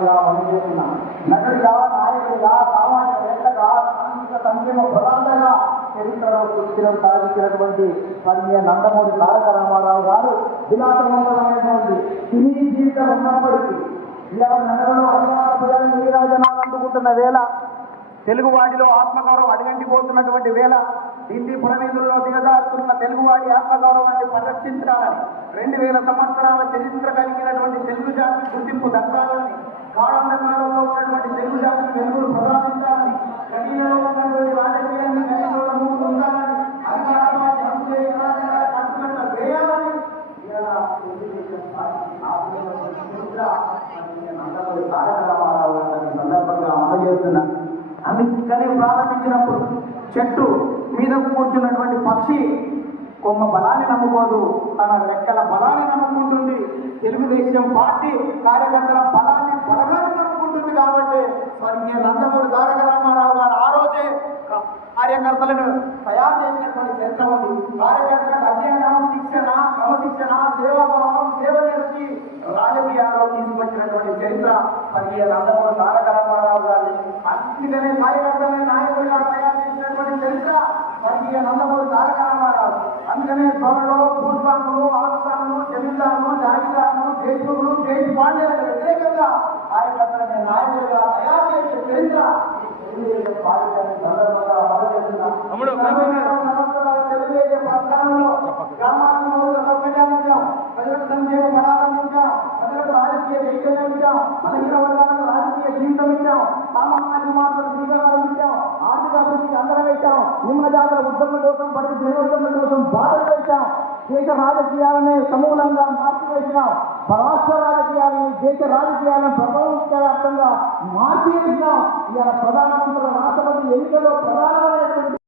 సందర్భంగా పనిచేస్తున్న నటుడిగా, నాయకుడిగా, సామాజికవేత్తగా, సాంఘిక సంక్షేమ ప్రదాతగా చరిత్రలో సుస్థిరం సాధించినటువంటి స్వర్గీయ నందమూరి తారక రామారావు గారు విలాసవంతమైనటువంటి సినీ జీవితం ఉన్నప్పటికీ ఇలా నగరంలో అధికార నీరాజనాలు అందుకుంటున్న వేళ, తెలుగువాడిలో ఆత్మగౌరవం అడుగంటిపోతున్నటువంటి వేళ, హిందీ పురవీధుల్లో దిగజారుతున్న తెలుగువాడి ఆత్మగౌరవాన్ని పరిరక్షించాలని, 2000 సంవత్సరాల చరిత్ర కలిగినటువంటి తెలుగు జాతి గుర్తింపు దక్కాలని, కాలంలో ఉన్నటువంటి తెలుగు జాతిని వెలుగులు ప్రసాదించాలని, గడిలో ఉన్నటువంటి రాజకీయాన్ని గడిలో ముందు ఉంచాలని, అధికారాన్ని కట్టుకట్ట వేయాలని నందమూరి తారక రామారావు గారి సందర్భంగా అమలు చేస్తున్నారు. అందుకనే ప్రారంభించినప్పుడు చెట్టు మీద కూర్చున్నటువంటి పక్షి కొమ్మ బలాన్ని నమ్ముకోదు, తన రెక్కల బలాన్ని నమ్ముకుంటుంది. తెలుగుదేశం పార్టీ కార్యకర్తల బలాన్ని బలగాన్ని నమ్ముకుంటుంది. కాబట్టి స్వర్గీయ నందమూరి తారక రామారావు గారు ఆ రోజే కార్యకర్తలను తయారు చేసినటువంటి చరిత్ర ఉంది. కార్యకర్తలకు అధ్యయనం, శిక్షణ, క్రమశిక్షణ, సేవాభావం, సేవ నేర్చి రాజకీయాల్లో తీసుకొచ్చినటువంటి చరిత్ర స్వర్గీయ నందమూరి తారక రామారావు గారు. అందుకనే కార్యకర్తలని నాయకుడిగా తయారు చేసినటువంటి చరిత్ర స్వర్గీయ నందమూరి తారక రామారావు. అందుకనే త్వరలో భూస్వాములు, ఆస్థానులు, జమీందారులు, జాగీదారులు, దేశములు, దేశ పాండ్యులకు వ్యతిరేకంగా కార్యకర్తలని నాయకుడిగా తయారు చేసే చరిత్ర తెలుగుదేశం పార్టీ సందర్భంగా తెలుగుదేశం పట్టణంలో గ్రామాలకు మౌలిక సౌకర్యాలు ఇచ్చాం, ప్రజలకు సంక్షేమ ఫలాలను ఇచ్చాం, ప్రజలకు రాజకీయ చైతన్యం ఇచ్చాం, బలహీన వర్గాలకు రాజకీయ జీవితం ఇచ్చాం, సామాజిక మార్పులకు శ్రీకారం ఇచ్చాం, ఆర్థిక అభివృద్ధికి అందరం ఇచ్చాం, నిమ్న జాతుల ఉద్యమం కోసం, పడి జనోద్యమం కోసం బాధలు వేశాం, దేశ రాజకీయాలని సమూలంగా మార్చివేసినాం, రాష్ట్ర రాజకీయాలని, దేశ రాజకీయాలను ప్రపంచవ్యాప్తంగా మార్చివేసినాం. ఇవాళ ప్రధానమంత్రుల రాష్ట్రపతి ఎన్నికల్లో ప్రధానమైనటువంటి